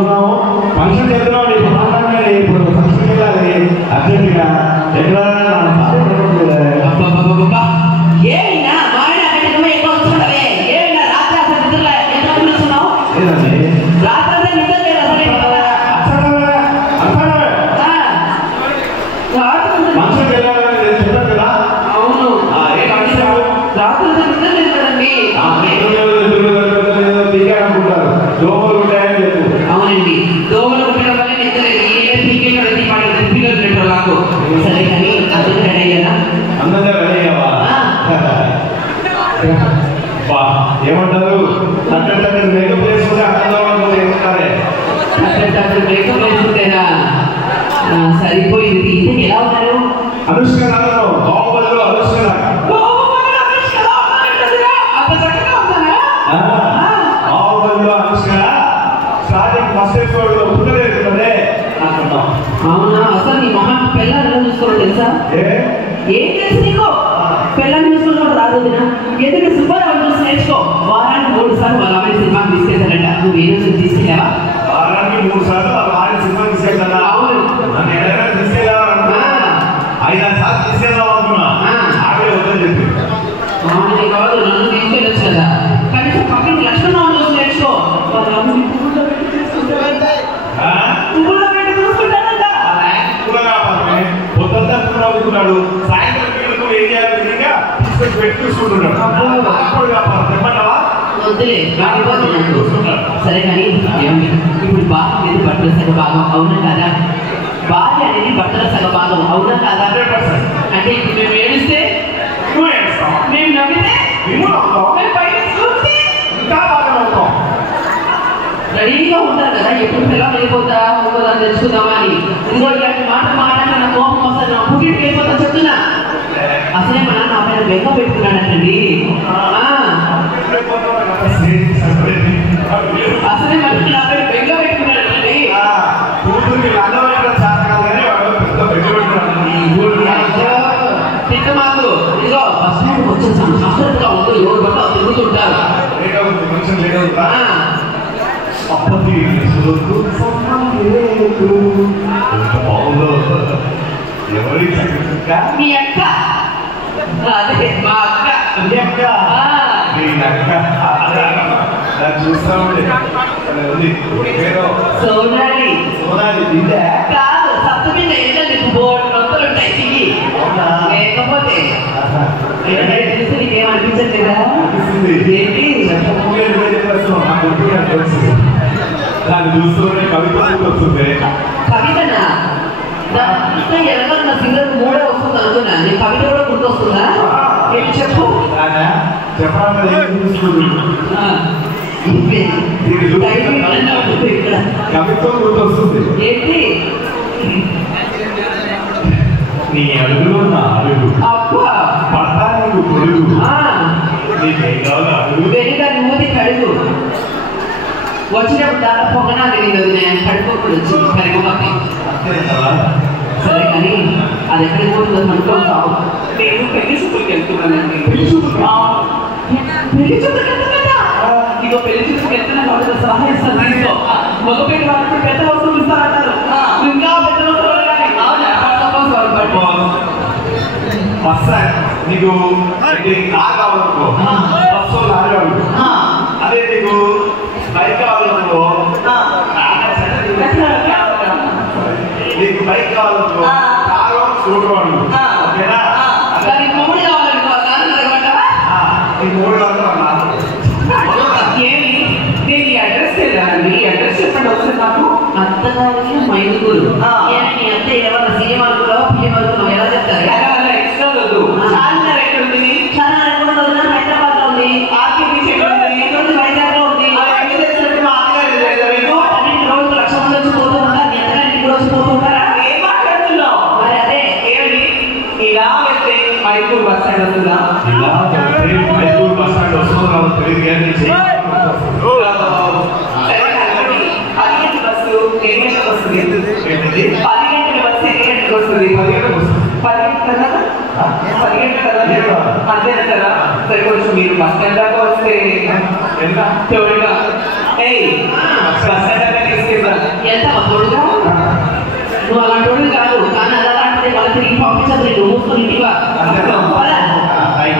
ఉన్నాము ఫంక్షన్ చేస్తున్నాం ఇప్పుడు మాట్లాడాలి ఇప్పుడు ఫంక్షన్కి వెళ్ళాలి అర్జెంటుగా ఎక్కడ ఏమైనా మాయన నువ్వు ఎక్కువ వస్తున్నావే ఏమైనా రాత్రి అసలు నిద్ర ఎంత పిలుస్తున్నావు రాత్రి నిద్ర లేదు ఫంక్షన్కి వెళ్ళాలని చెప్పారు కదా అవును రాత్రి నిద్ర లేదు కదండి అనుకుంటారు దోమలు ఉంటాయని చెప్పు అవునండి దోమలు ఉండడం వల్ల నిద్ర పిల్లలు నాకు సరే కానీ అందరూ రెడీ అయ్యారా అందరూ రెడీ అయ్యావా ఏమంటారు అక్కడ మేకప్ వేసుకుంటే అక్కడ ఏమంటారే అక్కడ మేకప్ వేసుకుంటేనా సరిపోయింది ఇంటికి ఎలా ఉన్నారు అనుష్క బాహుబలిలో అనుష్క బాహుబలిలో అనుష్క స్టార్టింగ్ ఫస్ట్ ఎపిసోడ్లో పుట్టలేదుంటే అనుకున్నాం. అవునా అసలు నీ మొహం పిల్లలు చూసుకోవడం తెలుసా ఏం తెలుసు నీకు పిల్లలు చూసుకోవడం రాదు ఎందుకంటే సుబ్బారావు చూసి నేర్చుకో వారానికి 3 సార్లు వాళ్ళ అమ్మాయి సినిమాకి తీసుకెళ్తారంట నువ్వు ఏ రోజు తీసుకెళ్ళావా వారానికి 3 సార్లు వాళ్ళ అమ్మాయి సినిమాకి తీసుకెళ్తారా అవును నన్ను ఎక్కడైనా తీసుకెళ్ళాలనుకున్నా 5-6 సార్లు తీసుకెళ్దాం అనుకున్నా ఆడే వద్దని చెప్పి అవును కాదు నన్ను తీసుకెళ్ళొచ్చు కదా కనీసం పక్కన లక్ష్మణరావు చూసి నేర్చుకో వాళ్ళ అమ్మాయి పువ్వుల్లో పెట్టి తీసుకుంటారంట పొద్దుంతా నవ్వుతున్నాడు సాయంత్రం వీళ్ళకు ఏం చేయాలి తీసుకొని పెట్టి చూసుకుంటున్నాడు వద్దులే సరే కానీ ఇప్పుడు భార్య అనేది బట్టల సగ భాగం అవునా కదా భార్య అనేది బట్టల సగ భాగం అవునా కదా అంటే ఇప్పుడు మేము ఏడిస్తే మేము నవ్వితే రెడీగా ఉంటారు కదా ఎప్పుడు పిల్లలు వెళ్ళిపోతా ఇంకోదా తెచ్చుకుందామా అని ఇదిగో ఇలాంటి మాట్లాడిన నా కోపం వస్తుంది నా పుట్టింటికి వెళ్ళిపోతా చెప్తున్నా అసలే మన నా పైన బెంగ పెట్టుకున్నాడంటండి అసలే మనిషి నా పైన బెంగ పెట్టుకున్నాడంటండి తిట్ట మాకు ఇదిగో బస్ స్టాండ్ వచ్చేసాను అసలుగా ఉందో ఎవరు బట్ట తిరుగుతుంటారు మీ అక్క అదే మా అక్క చూస్తా ఉండే సోనాలి కాదు సప్తమి ఏంటంటే బోర్డు నొక్కలు ఉంటాయి తిరిగి లేకపోతే చూస్తే నీకేమనిపించట్లేదా ఏంటి దాన్ని చూస్తూనే కవిత వస్తుంది కవితనా ఇంకా ఎవరన్నా సింగర్ మూడే వస్తుంది అనుకున్నా నీ కవిత కూడా గుర్తొస్తుందా ఏంటి చెప్పు కవిత్వం గుర్తొస్తుంది ఏంటి నీ అడుగులో నా అడుగు పడతా నీకు పొడుగు నీకేం కావాలో అడుగు వెనుక మూతి కడుగు వచ్చినప్పుడు దాకా పొగనాలు తెలియదు నేను కడుకోకుండా వచ్చి కడుగుతాను సరే కానీ అది ఎక్కడికి పోతుందో అనుకుంటావు నేను పెళ్లి చూపులకి వెళ్తున్నానండి పెళ్లి చూపులకి వెళ్తున్నా ఇగో పెళ్లి చూపులకి వెళ్తున్నా వాళ్ళతో సహాయిస్తాను తీసుకో మగపెళ్లి వాళ్ళకి పెద్ద వస్తువులు ఇస్తారంటారు ఇంకా పెద్ద వస్తువులు నీకు కార్ కావాలనుకో బస్సు లారీ అదే నీకు బైక్ కావాలనుకో నీకు బైక్ కావాలనుకో కారు స్కూటర్ ఓకేనా మూడు కావాలనుకో ఈ 3 కావాలి ఏమి నేను అడ్రస్ లేదండి అడ్రస్ చెప్పండి ఒకసారి నాకు అత్తగారికి మైదుగురు నీ అత్త ఏమన్నా సీఎం అనుకున్నావు పిఎం అనుకున్నావు ఎలా చెప్తారు ఎక్స్ట్రా వద్దు చార్మినార్ ఎక్కడ ఉంది చార్మినార్ ఎక్కడ ఉంది హైదరాబాద్ లో ఉంది ఆర్కేబీసీ వైజాగ్ లో ఉంది అన్నింటి రోజులు 1,00,000 మంది వచ్చి పోతూ ఉంటారు నీ అత్తగారికి కూడా వచ్చి పోతూ ఉంటారా ఏం మాట్లాడుతున్నావు మరి అదే ఏమి ఇలా వెళ్తే మైదూరు బస్ స్టాండ్ వస్తుందా మైదూరు బస్ స్టాండ్ వస్తుందో తెలియదు కానీ సరే కొంచెం మీరు బస్ స్టాండ్ దాకా వస్తే బస్ స్టాండ్ దాకా తీసుకెళ్తాను వెళ్తావా తోడుగా? నువ్వు అలాంటి వాడు కాదు, కానీ అది అలాంటిది వాళ్ళ తిరిగి పంపించదు, నీకు మూసుకొని ఇంటివా.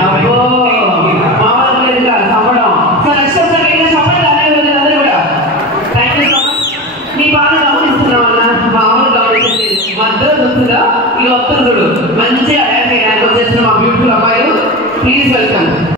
అబ్బో మామూలు లేదు కాదు సంపడం. సో నెక్స్ట్ ఒకసారి చెప్పండి అందరూ కూడా. Thank you so much. మీ బాగా గమనిస్తున్నాం అన్న, మామూలు గమనించలేదు. మా అందరూ చూస్తుందా ఈ ఒక్కరు చూడు మంచిగా డ్యాన్స్ చేయడానికి వచ్చేసిన మా బ్యూటిఫుల్ అమ్మాయిలు. Please welcome.